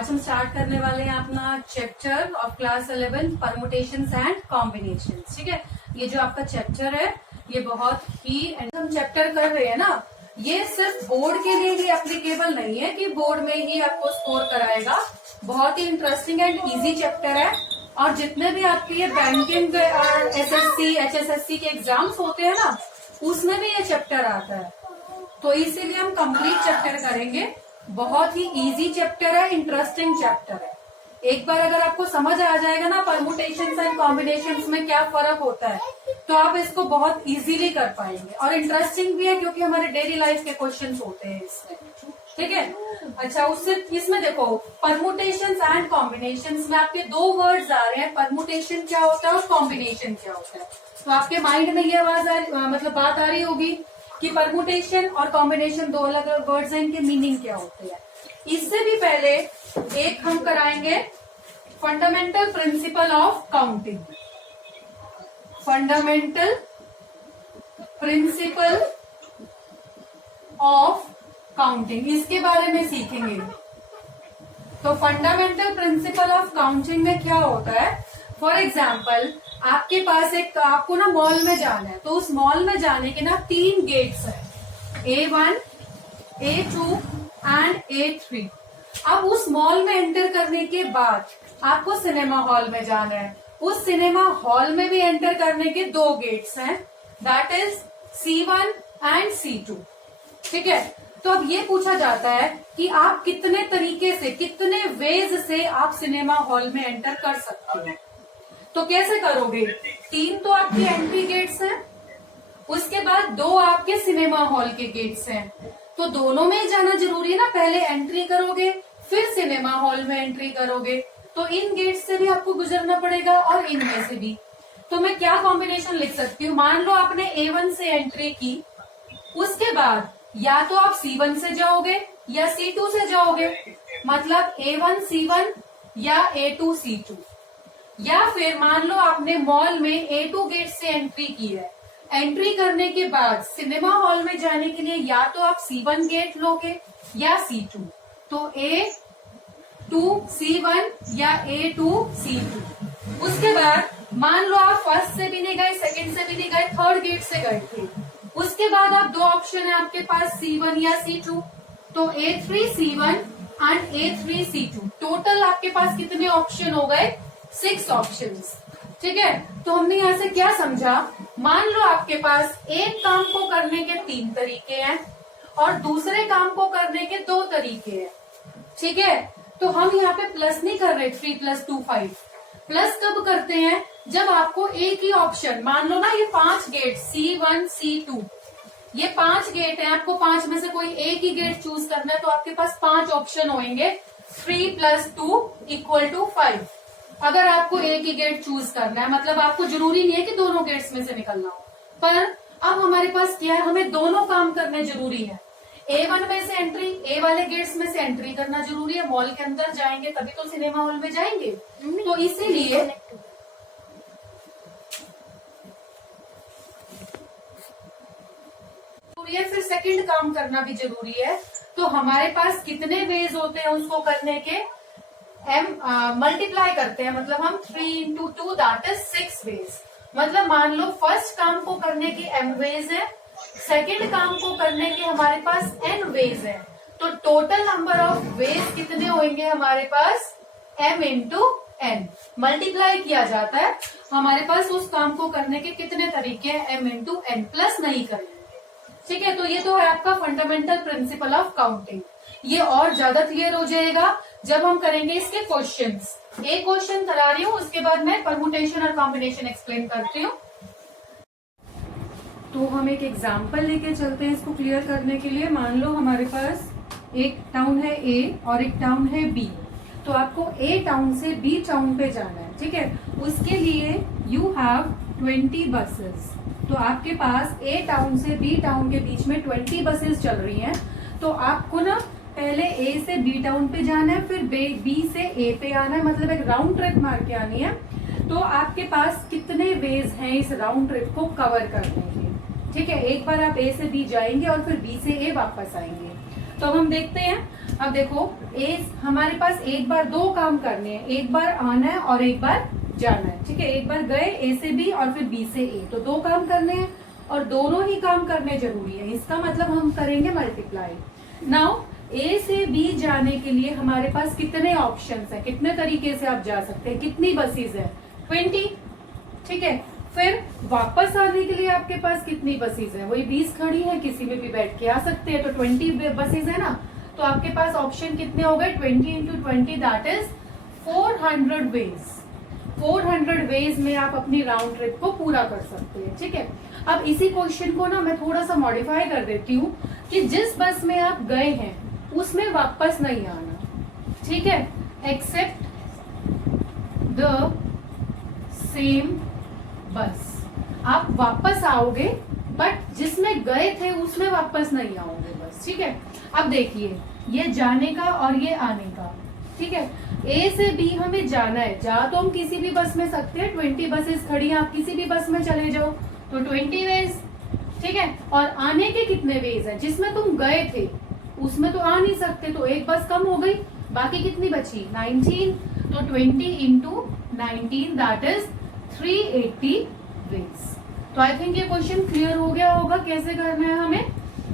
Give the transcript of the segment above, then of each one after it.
आज हम स्टार्ट करने वाले हैं अपना chapter of class 11 permutations and combinations. ठीक है, ये जो आपका चैप्टर है ये बहुत ही हम चैप्टर कर रहे हैं ना, ये सिर्फ बोर्ड के लिए ही एप्लीकेबल नहीं है कि बोर्ड में ही आपको स्कोर कराएगा। बहुत ही इंटरेस्टिंग एंड इजी चैप्टर है और जितने भी आपके ये बैंकिंग और एसएससी एचएसएससी के एग्जाम्स होते हैं ना, उसमें भी ये चैप्टर आता है। तो इसीलिए हम कंप्लीट चैप्टर करेंगे। बहुत ही इजी चैप्टर है, इंटरेस्टिंग चैप्टर है। एक बार अगर आपको समझ आ जाएगा ना परमुटेशंस एंड कॉम्बिनेशंस में क्या फर्क होता है, तो आप इसको बहुत इजीली कर पाएंगे। और इंटरेस्टिंग भी है क्योंकि हमारे डेली लाइफ के क्वेश्चंस होते हैं इसमें। ठीक है, अच्छा उससे इसमें देखो परमुटेशंस एंड कॉम्बिनेशंस में आपके दो वर्ड्स आ रहे हैं, परमुटेशन क्या होता है और कॉम्बिनेशन क्या होता है। तो आपके माइंड में ये आवाज मतलब बात आ रही होगी कि परमुटेशन और कॉम्बिनेशन दो अलग अलग वर्ड्स हैं, इनके मीनिंग क्या होते हैं। इससे भी पहले एक हम कराएंगे fundamental principle of counting. Fundamental principle of counting, इसके बारे में सीखेंगे। तो फंडामेंटल प्रिंसिपल ऑफ काउंटिंग में क्या होता है, फॉर एग्जाम्पल आपके पास आपको ना मॉल में जाना है, तो उस मॉल में जाने के ना 3 गेट्स हैं, A1, A2 एंड A3। अब उस मॉल में एंटर करने के बाद आपको सिनेमा हॉल में जाना है। उस सिनेमा हॉल में भी एंटर करने के 2 गेट्स हैं, that is C1 and C2। ठीक है, तो अब ये पूछा जाता है कि आप कितने तरीके से, कितने वेज से आप सिनेमा हॉल में एंटर कर सकते हैं। तो कैसे करोगे, 3 तो आपके एंट्री गेट्स हैं, उसके बाद 2 आपके सिनेमा हॉल के गेट्स हैं, तो दोनों में जाना जरूरी है ना। पहले एंट्री करोगे फिर सिनेमा हॉल में एंट्री करोगे, तो इन गेट्स से भी आपको गुजरना पड़ेगा और इनमें से भी। तो मैं क्या कॉम्बिनेशन लिख सकती हूँ, मान लो आपने A1 से एंट्री की, उसके बाद या तो आप C1 से जाओगे या C2 से जाओगे, मतलब A1 C1 या A2 C2। या फिर मान लो आपने मॉल में A2 गेट से एंट्री की है, एंट्री करने के बाद सिनेमा हॉल में जाने के लिए या तो आप C1 गेट लोगे या C2, तो A2 C1 या A2 C2। उसके बाद मान लो आप फर्स्ट से भी नहीं गए, सेकंड से भी नहीं गए, थर्ड गेट से गए थे, उसके बाद आप 2 ऑप्शन है आपके पास, C1 या C2, तो A3 C1 and A3 C2। Total आपके पास कितने ऑप्शन हो गए, 6 ऑप्शंस। ठीक है, तो हमने यहाँ से क्या समझा, मान लो आपके पास एक काम को करने के 3 तरीके हैं और दूसरे काम को करने के 2 तरीके हैं। ठीक है, तो हम यहाँ पे प्लस नहीं कर रहे, 3 + 2 5। प्लस कब करते हैं, जब आपको एक ही ऑप्शन, मान लो ना ये 5 गेट C1 C2, ये 5 गेट है, आपको 5 में से कोई एक ही गेट चूज करना है, तो आपके पास 5 ऑप्शन होंगे, 3 + 2 = 5। अगर आपको एक ही गेट चूज करना है, मतलब आपको जरूरी नहीं है कि दोनों गेट्स में से निकलना हो, पर अब हमारे पास क्या है, हमें दोनों काम करने जरूरी है। A1 में से एंट्री, A वाले गेट्स में से एंट्री करना जरूरी है, मॉल के अंदर जाएंगे तभी तो सिनेमा हॉल में जाएंगे, तो इसीलिए फिर सेकंड काम करना भी जरूरी है। तो हमारे पास कितने वेज होते हैं उसको करने के, मल्टीप्लाई करते हैं, मतलब हम 3 × 2 दैट इज 6 वेज। मतलब मान लो फर्स्ट काम को करने के m वेज है, सेकंड काम को करने के हमारे पास n वेज है, तो टोटल नंबर ऑफ वेज कितने होंगे हमारे पास, m × n। मल्टीप्लाई किया जाता है, हमारे पास उस काम को करने के कितने तरीके हैं, m × n, प्लस नहीं करेंगे। ठीक है, तो ये तो है आपका फंडामेंटल प्रिंसिपल ऑफ काउंटिंग। ये और ज्यादा क्लियर हो जाएगा जब हम करेंगे इसके क्वेश्चंस। एक क्वेश्चन करा रही हूँ, उसके बाद मैं परमुटेशन और कॉम्बिनेशन एक्सप्लेन करती हूँ। तो हम एक एग्जांपल लेके चलते हैं इसको क्लियर करने के लिए। मान लो हमारे पास एक टाउन है A और एक टाउन है B, तो आपको A टाउन से B टाउन पे जाना है। ठीक है, उसके लिए यू हैव 20 बसेस। तो आपके पास A टाउन से B टाउन के बीच में 20 बसेस चल रही हैं, तो आपको ना पहले A से B टाउन पे जाना है, फिर B से A पे आना है, मतलब एक राउंड ट्रिप मार के आनी है। तो आपके पास कितने वेज हैं इस राउंड ट्रिप को कवर करने के। ठीक है, एक बार आप A से B जाएंगे और फिर B से A वापस आएंगे, तो हम देखते हैं। अब देखो ए हमारे पास एक बार दो काम करने हैं, एक बार आना है और एक बार जाना है, ठीक है। एक बार गए ए से बी और फिर बी से ए, तो दो काम करने हैं और दोनों ही काम करने जरूरी है। इसका मतलब हम करेंगे मल्टीप्लाई। नाउ ए से बी जाने के लिए हमारे पास कितने ऑप्शंस है, कितने तरीके से आप जा सकते हैं, कितनी बसेस है, 20, ठीक है। फिर वापस आने के लिए आपके पास कितनी बसेस है, वही 20 खड़ी है, किसी में भी बैठ के आ सकते हैं, तो 20 बसेस है ना। तो आपके पास ऑप्शन कितने हो गए, 20 into 20 that is 400 ways. 400 ways में आप अपनी राउंड ट्रिप को पूरा कर सकते हैं, ठीक है। अब इसी क्वेश्चन को ना मैं थोड़ा सा मॉडिफाई कर देती हूँ कि जिस बस में आप गए हैं उसमें वापस नहीं आना, ठीक है, एक्सेप्ट द सेम बस। आप वापस आओगे बट जिसमें गए थे उसमें वापस नहीं आओगे बस, ठीक है। अब देखिए ये जाने का और ये आने का, ठीक है। ए से बी हमें जाना है, जा तो हम किसी भी बस में सकते हैं, 20 बसेस खड़ी हैं, आप किसी भी बस में चले जाओ तो 20 वेज, ठीक है। और आने के कितने वेज है, जिसमें तुम गए थे उसमें तो आ नहीं सकते, तो एक बस कम हो गई, बाकी कितनी बची, 19। तो 20 इंटू 19 दैट इज 380 वेज। तो आई थिंक ये क्वेश्चन क्लियर हो गया होगा कैसे करना है हमें,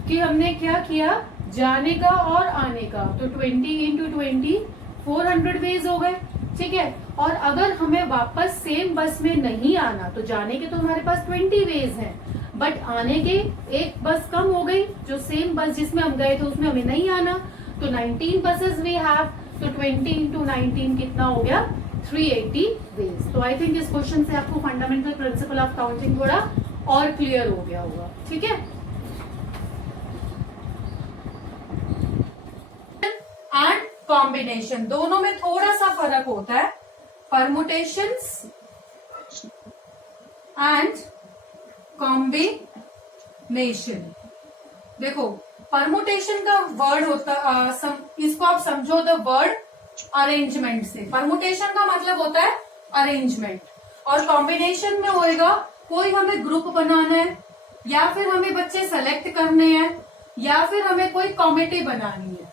कि हमने क्या किया, जाने का और आने का, तो 20 इंटू 20 400 वेज हो गए, ठीक है। और अगर हमें वापस सेम बस में नहीं आना, तो जाने के तो हमारे पास 20 वेज हैं, बट आने के एक बस कम हो गई, जो सेम बस जिसमें हम गए थे उसमें हमें नहीं आना, तो 19 बसेस वी हैव, तो 20 इंटू 19 कितना हो गया, 380 वेज। तो आई थिंक इस क्वेश्चन से आपको फंडामेंटल प्रिंसिपल ऑफ काउंटिंग थोड़ा और क्लियर हो गया होगा, ठीक है। एंड कॉम्बिनेशन दोनों में थोड़ा सा फर्क होता है, परमुटेशंस एंड कॉम्बिनेशन। देखो परमुटेशन का वर्ड होता इसको आप समझो द वर्ड अरेंजमेंट से। परमुटेशन का मतलब होता है अरेंजमेंट, और कॉम्बिनेशन में होएगा कोई हमें ग्रुप बनाना है, या फिर हमें बच्चे सेलेक्ट करने हैं, या फिर हमें कोई कॉमिटी बनानी है।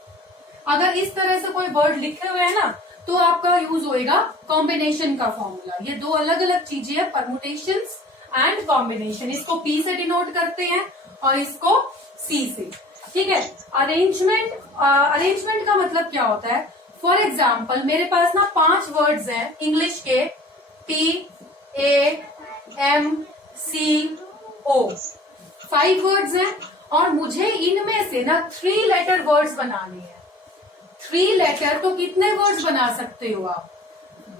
अगर इस तरह से कोई वर्ड लिखे हुए हैं ना, तो आपका यूज होएगा कॉम्बिनेशन का फॉर्मूला। ये दो अलग अलग चीजें हैं, परमुटेशंस एंड कॉम्बिनेशन। इसको पी से डिनोट करते हैं और इसको सी से, ठीक है। अरेंजमेंट का मतलब क्या होता है, फॉर एग्जाम्पल मेरे पास ना 5 वर्ड्स हैं इंग्लिश के, PAMCO 5 वर्ड्स हैं, और मुझे इनमें से ना 3 लेटर वर्ड्स बनाने हैं। 3 लेटर तो कितने वर्ड्स बना सकते हो आप,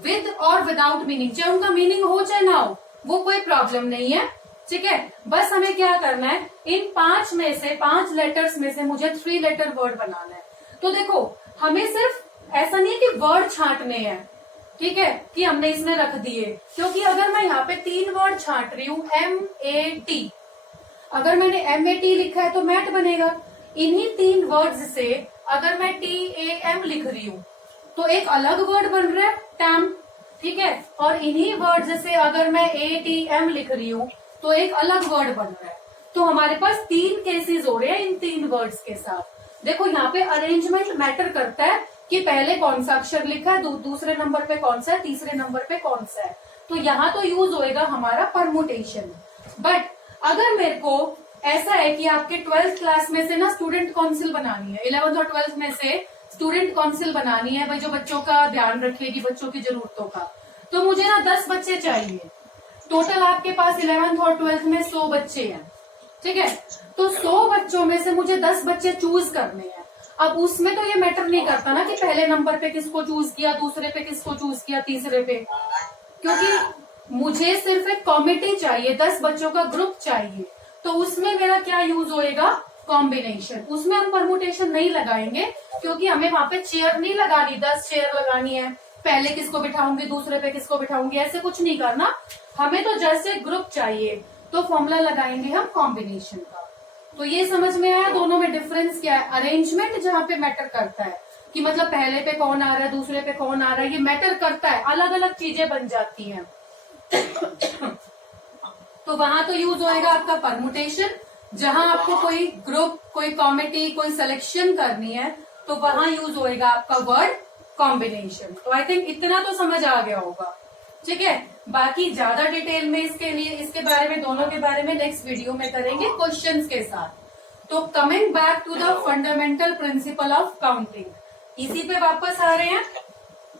विद और विदाउट मीनिंग, चाहे उनका मीनिंग हो चाहे ना हो, वो कोई प्रॉब्लम नहीं है, ठीक है। बस हमें क्या करना है, इन 5 में से 5 लेटर्स में से मुझे 3 लेटर वर्ड बनाना है। तो देखो हमें सिर्फ ऐसा नहीं है कि वर्ड छांटने हैं, ठीक है, कि हमने इसमें रख दिए, क्योंकि अगर मैं यहाँ पे 3 वर्ड छांट रही हूँ, MAT, अगर मैंने MAT लिखा है तो मैट बनेगा। इन्हीं 3 वर्ड्स से अगर मैं TAM लिख रही हूँ तो एक अलग वर्ड बन रहा है टैम, ठीक है। और इन्हीं वर्ड्स से अगर मैं ATM लिख रही हूँ तो एक अलग वर्ड बन रहा है। तो हमारे पास 3 केसेस हो रहे हैं इन 3 वर्ड्स के साथ। देखो यहाँ पे अरेंजमेंट मैटर करता है कि पहले कौन सा अक्षर लिखा है, दूसरे नंबर पे कौन सा है, तीसरे नंबर पे कौन सा है। तो यहाँ तो यूज होएगा हमारा परमुटेशन। बट अगर मेरे को ऐसा है कि आपके 12th क्लास में से ना स्टूडेंट काउंसिल बनानी है, 11th और 12th में से स्टूडेंट काउंसिल बनानी है भाई, जो बच्चों का ध्यान रखेगी, बच्चों की जरूरतों का, तो मुझे ना 10 बच्चे चाहिए। टोटल आपके पास 11th और 12th में 100 बच्चे हैं, ठीक है। तो 100 बच्चों में से मुझे 10 बच्चे चूज करने हैं। अब उसमें तो ये मैटर नहीं करता ना कि पहले नंबर पे किसको चूज किया, दूसरे पे किसको चूज किया, तीसरे पे, क्योंकि मुझे सिर्फ एक कॉमिटी चाहिए, 10 बच्चों का ग्रुप चाहिए। तो उसमें मेरा क्या यूज होएगा, कॉम्बिनेशन। उसमें हम परमुटेशन नहीं लगाएंगे, क्योंकि हमें वहां पे चेयर नहीं लगानी, 10 चेयर लगानी है, पहले किसको बिठाऊंगी, दूसरे पे किसको बिठाऊंगी, ऐसे कुछ नहीं करना। हमें तो जैसे ग्रुप चाहिए, तो फॉर्मूला लगाएंगे हम कॉम्बिनेशन का। तो ये समझ में आया दोनों में डिफरेंस क्या है। अरेंजमेंट जहाँ पे मैटर करता है कि मतलब पहले पे कौन आ रहा है, दूसरे पे कौन आ रहा है, ये मैटर करता है, अलग अलग चीजें बन जाती हैं। तो वहां तो यूज होएगा आपका परमुटेशन, जहां आपको कोई ग्रुप, कोई कॉमिटी, कोई सिलेक्शन करनी है तो वहां यूज होएगा आपका वर्ड कॉम्बिनेशन। तो आई थिंक इतना तो समझ आ गया होगा, ठीक है। बाकी ज्यादा डिटेल में इसके बारे में, दोनों के बारे में नेक्स्ट वीडियो में करेंगे क्वेश्चंस के साथ। तो coming back to the fundamental principle of counting, इसी पे वापस आ रहे हैं,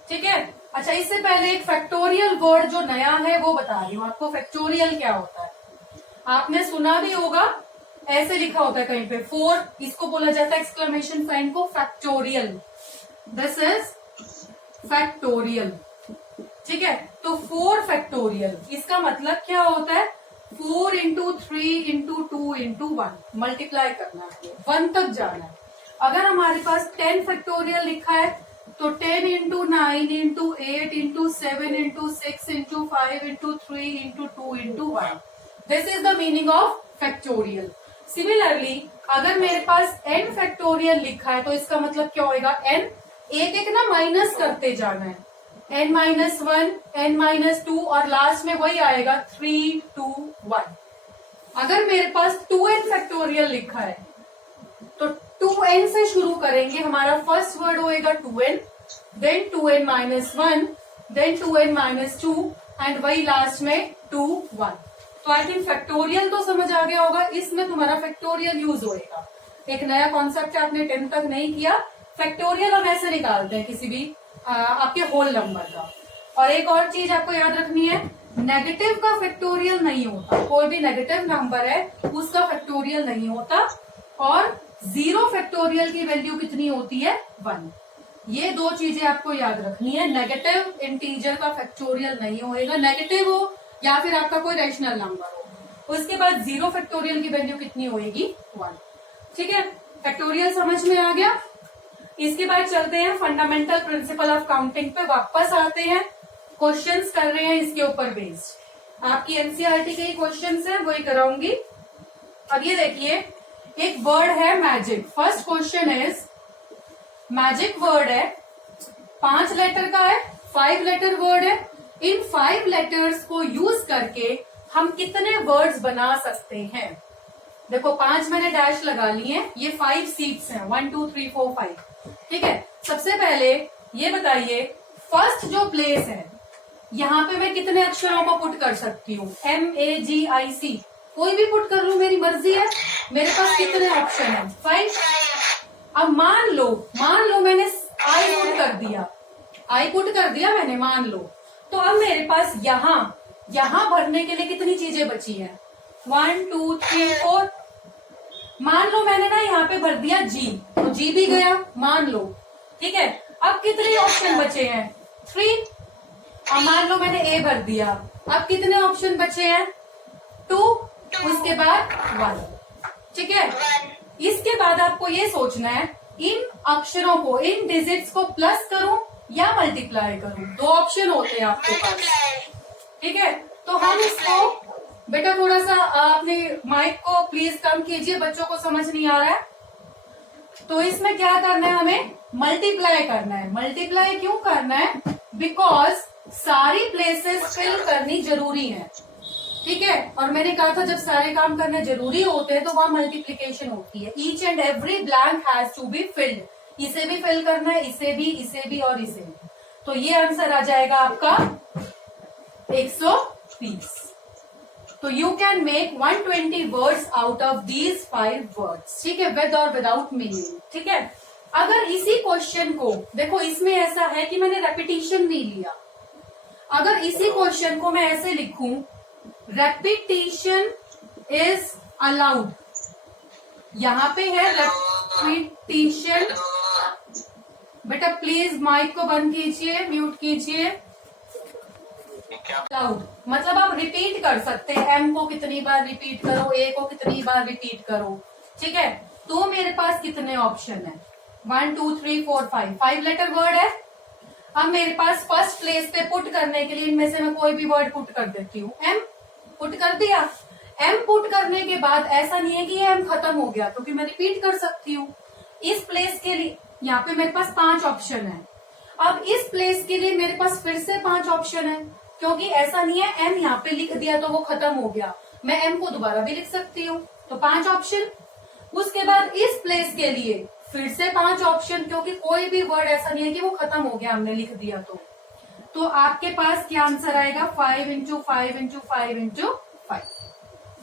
ठीक है। अच्छा, इससे पहले एक फैक्टोरियल वर्ड जो नया है वो बता रही हूँ आपको। फैक्टोरियल क्या होता है, आपने सुना भी होगा, ऐसे लिखा होता है कहीं पे 4, इसको बोला जाता है एक्सक्लेमेशन साइन को फैक्टोरियल। दिस इज फैक्टोरियल, ठीक है। तो 4 फैक्टोरियल, इसका मतलब क्या होता है, 4 इंटू 3 इंटू 2 इंटू 1 मल्टीप्लाई करना है, 1 तक जाना है। अगर हमारे पास 10 फैक्टोरियल लिखा है तो 10 into 9 into 8 into 7 into 6 into 5 into 3 into 2 into 1, this is the meaning of factorial. Similarly अगर मेरे पास n फैक्टोरियल लिखा है तो इसका मतलब क्या होएगा, n एक एक ना माइनस करते जाना है, n-1, n-2 और लास्ट में वही आएगा 3, 2, 1। अगर मेरे पास 2n फैक्टोरियल लिखा है तो 2n से शुरू करेंगे, हमारा फर्स्ट वर्ड होएगा 2n, then 2n-1, then 2n-2 and वही लास्ट में 2, 1। तो आई थिंक फैक्टोरियल तो समझ आ गया होगा, इसमें तुम्हारा फैक्टोरियल यूज होएगा। एक नया कॉन्सेप्ट आपने 10 तक नहीं किया, फैक्टोरियल हम ऐसे निकालते हैं किसी भी आपके होल नंबर का। और एक और चीज आपको याद रखनी है, नेगेटिव का फैक्टोरियल नहीं होता, कोई भी नेगेटिव नंबर है उसका फैक्टोरियल नहीं होता। और 0 फैक्टोरियल की वैल्यू कितनी होती है, 1। ये 2 चीजें आपको याद रखनी है, नेगेटिव इंटीजर का फैक्टोरियल नहीं होएगा, नेगेटिव हो या फिर आपका कोई रेशनल नंबर हो। उसके बाद 0 फैक्टोरियल की वैल्यू कितनी होएगी, 1, ठीक है। फैक्टोरियल समझ में आ गया। इसके बाद चलते हैं फंडामेंटल प्रिंसिपल ऑफ काउंटिंग पे, वापस आते हैं, क्वेश्चंस कर रहे हैं इसके ऊपर बेस्ड। आपकी एनसीईआरटी के ही क्वेश्चंस हैं, वही कराऊंगी। अब ये देखिए, एक वर्ड है magic. First question is, magic word है, 5 लेटर का है, 5 लेटर वर्ड है। इन 5 लेटर्स को यूज करके हम कितने वर्ड्स बना सकते हैं। देखो 5 मैंने डैश लगा लिए हैं, ये 5 सीट्स हैं, 1 2 3 4 5, ठीक है। सबसे पहले ये बताइए, फर्स्ट जो प्लेस है यहाँ पे मैं कितने अक्षरों को पुट कर सकती हूँ, MAGIC, कोई भी पुट कर लू, मेरी मर्जी है। मेरे पास कितने ऑप्शन है, 5। अब मान लो मैंने आई पुट कर दिया मैंने, मान लो। तो अब मेरे पास यहाँ भरने के लिए कितनी चीजें बची हैं, 1 2 3 4। मान लो मैंने ना यहाँ पे भर दिया G, तो G भी गया, मान लो, ठीक है। अब कितने ऑप्शन बचे हैं, 3। अब मान लो मैंने A भर दिया, अब कितने ऑप्शन बचे हैं, 2, उसके बाद 1, ठीक है। इसके बाद आपको ये सोचना है, इन अक्षरों को, इन डिजिट्स को प्लस करूं या मल्टीप्लाई करूं, 2 ऑप्शन होते हैं आपके पास, ठीक है। तो हम इसको, बेटा थोड़ा सा अपने माइक को प्लीज कम कीजिए, बच्चों को समझ नहीं आ रहा है। तो इसमें क्या करना है, हमें मल्टीप्लाई करना है। मल्टीप्लाई क्यों करना है, बिकॉज सारी प्लेसेस फिल करनी जरूरी है, ठीक है। और मैंने कहा था जब सारे काम करने जरूरी होते हैं तो वहां मल्टीप्लीकेशन होती है। Each and every blank has to be filled, इसे भी फिल करना है, इसे भी और इसे भी। तो ये आंसर आ जाएगा आपका 130। तो you can make 120 words out of these 5 words, ठीक है, विद और विदाउट मीनिंग, ठीक है। अगर इसी क्वेश्चन को देखो, इसमें ऐसा है कि मैंने रेपिटेशन नहीं लिया। अगर इसी क्वेश्चन को मैं ऐसे लिखूं, रेपिटेशन इज अलाउड, यहां पे है रेपिटेशन। बेटा प्लीज माइक को बंद कीजिए, म्यूट कीजिए। अलाउड मतलब आप रिपीट कर सकते हैं, M को कितनी बार रिपीट करो, A को कितनी बार रिपीट करो, ठीक है। तो मेरे पास कितने ऑप्शन है, 1 2 3 4 5 लेटर वर्ड है। अब मेरे पास फर्स्ट प्लेस पे पुट करने के लिए इनमें से मैं कोई भी वर्ड पुट कर देती हूँ, M पुट कर दिया। M पुट करने के बाद ऐसा नहीं है कि ये M खत्म हो गया, क्योंकि मैं रिपीट कर सकती हूँ। इस प्लेस के लिए यहाँ पे मेरे पास 5 ऑप्शन है। अब इस प्लेस के लिए मेरे पास फिर से 5 ऑप्शन है, क्योंकि ऐसा नहीं है M यहाँ पे लिख दिया तो वो खत्म हो गया। मैं m को दोबारा भी लिख सकती हूँ, तो 5 ऑप्शन। उसके बाद इस प्लेस के लिए फिर से 5 ऑप्शन, क्योंकि कोई भी वर्ड ऐसा नहीं है कि वो खत्म हो गया हमने लिख दिया। तो आपके पास क्या आंसर आएगा, 5 इंटू 5 इंटू 5 इंटू 5।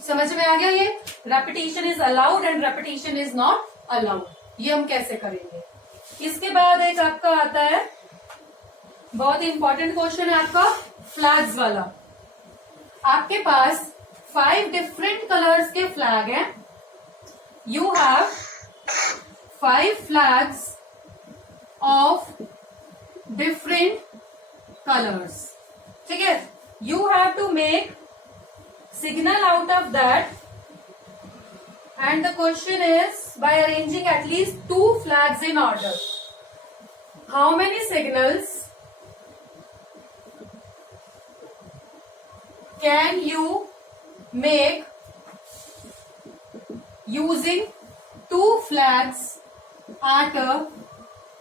समझ में आ गया? ये repetition is allowed and repetition is not allowed, ये हम कैसे करेंगे। इसके बाद एक आपका आता है बहुत इंपॉर्टेंट क्वेश्चन है आपका फ्लैग्स वाला। आपके पास 5 डिफरेंट कलर्स के फ्लैग हैं। You have 5 flags of different colours, ठीक है। You have to make signal out of that, and the question is by arranging at least 2 flags in order. How many signals can you make using 2 flags at a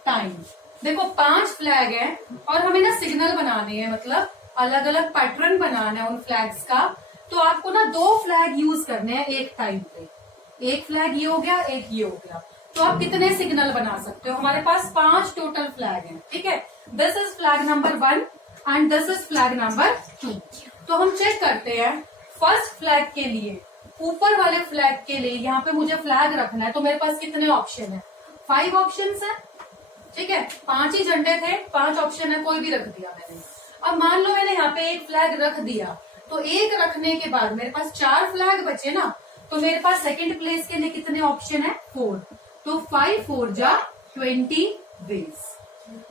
time? देखो 5 flag है और हमें ना signal बनाने हैं, मतलब अलग अलग पैटर्न बनाना है उन फ्लैग्स का। तो आपको ना 2 फ्लैग यूज करने हैं एक टाइम पे। एक फ्लैग ये हो गया, एक ये हो गया। तो आप कितने सिग्नल बना सकते हो? हमारे पास 5 टोटल फ्लैग हैं, ठीक है। This is flag number 1 and this is flag number 2। तो हम चेक करते हैं फर्स्ट फ्लैग के लिए, ऊपर वाले फ्लैग के लिए यहाँ पे मुझे फ्लैग रखना है, तो मेरे पास कितने ऑप्शन है? 5 ऑप्शन है, ठीक है। 5 ही झंडे थे, 5 ऑप्शन है, कोई भी रख दिया मैंने। अब मान लो मैंने यहाँ पे एक फ्लैग रख दिया, तो एक रखने के बाद मेरे पास 4 फ्लैग बचे ना, तो मेरे पास सेकंड प्लेस के लिए कितने ऑप्शन है? 4। तो 5 4 जा 20 वेज।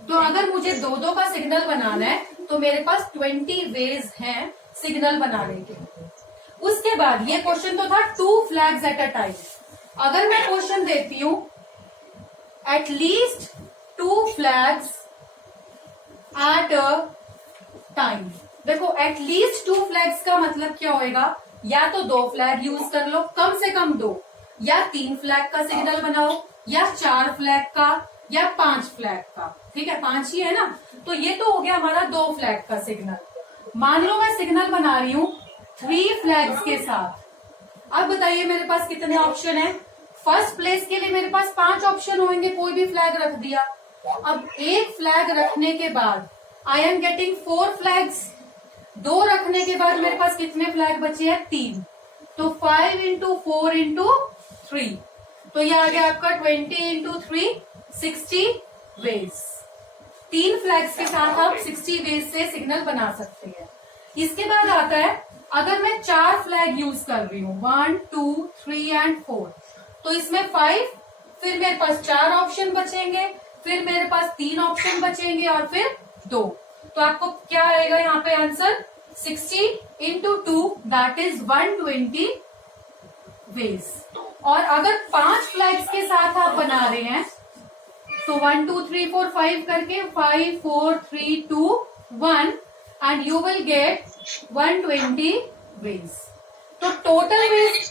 तो अगर मुझे 2-2 का सिग्नल बनाना है तो मेरे पास 20 वेज हैं सिग्नल बनाने के लिए। उसके बाद ये क्वेश्चन तो था 2 फ्लैग्स एट अ टाइम। अगर मैं क्वेश्चन देती हूं at least 2 flags at a time, देखो एटलीस्ट 2 फ्लैग्स का मतलब क्या होएगा? या तो 2 फ्लैग यूज कर लो, कम से कम 2, या 3 फ्लैग का सिग्नल बनाओ, या 4 फ्लैग का, या 5 फ्लैग का, ठीक है। 5 ही है ना, तो ये तो हो गया हमारा 2 फ्लैग का सिग्नल। मान लो मैं सिग्नल बना रही हूं 3 फ्लैग्स के साथ। अब बताइए मेरे पास कितने ऑप्शन है? फर्स्ट प्लेस के लिए मेरे पास 5 ऑप्शन होंगे, कोई भी फ्लैग रख दिया। अब एक फ्लैग रखने के बाद आई एम गेटिंग 4 फ्लैग्स। 2 रखने के बाद मेरे पास कितने फ्लैग बचे हैं? 3। तो 5 इंटू 4 इंटू 3, तो ये आ गया आपका 20 इंटू 3 60 वेज। 3 फ्लैग्स के साथ आप 60 वेज से सिग्नल बना सकते हैं। इसके बाद आता है अगर मैं 4 फ्लैग यूज कर रही हूँ 1 2 3 एंड 4, तो इसमें 5, फिर मेरे पास 4 ऑप्शन बचेंगे, फिर मेरे पास 3 ऑप्शन बचेंगे और फिर 2। तो आपको क्या आएगा यहाँ पे answer? 60 into 2 that is 120 ways. और अगर 5 फ्लैग्स के साथ आप बना रहे हैं तो 1 2 3 4 5 करके 5 4 3 2 1 and you will get 120 ways. तो टोटल वेज,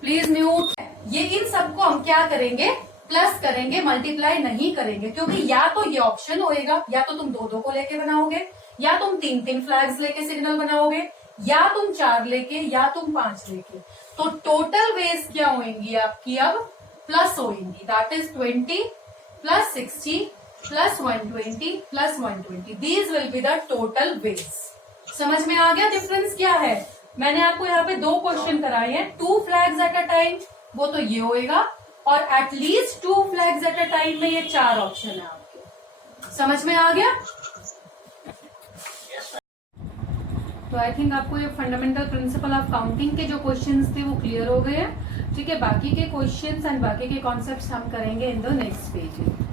प्लीज म्यूट। ये इन सबको हम क्या करेंगे? प्लस करेंगे, मल्टीप्लाई नहीं करेंगे, क्योंकि या तो ये ऑप्शन होएगा, या तो तुम 2-2 को लेके बनाओगे, या तुम 3-3 फ्लैग्स लेके सिग्नल बनाओगे, या तुम 4 लेके, या तुम 5 लेके। तो टोटल वेज क्या होंगी आपकी? अब प्लस होंगी, that is 20 plus 60 plus 120 plus 120। These will be the total ways. समझ में आ गया डिफरेंस क्या है? मैंने आपको यहाँ पे 2 क्वेश्चन कराए हैं। 2 फ्लैग्स एट अ टाइम, वो तो ये होएगा, और at least 2 flags at a time में ये 4 ऑप्शन है आपके। समझ में आ गया? तो आई थिंक आपको ये फंडामेंटल प्रिंसिपल ऑफ काउंटिंग के जो क्वेश्चंस थे वो क्लियर हो गए हैं, ठीक है। बाकी के क्वेश्चंस एंड बाकी के कॉन्सेप्ट्स हम करेंगे इन द नेक्स्ट पेज।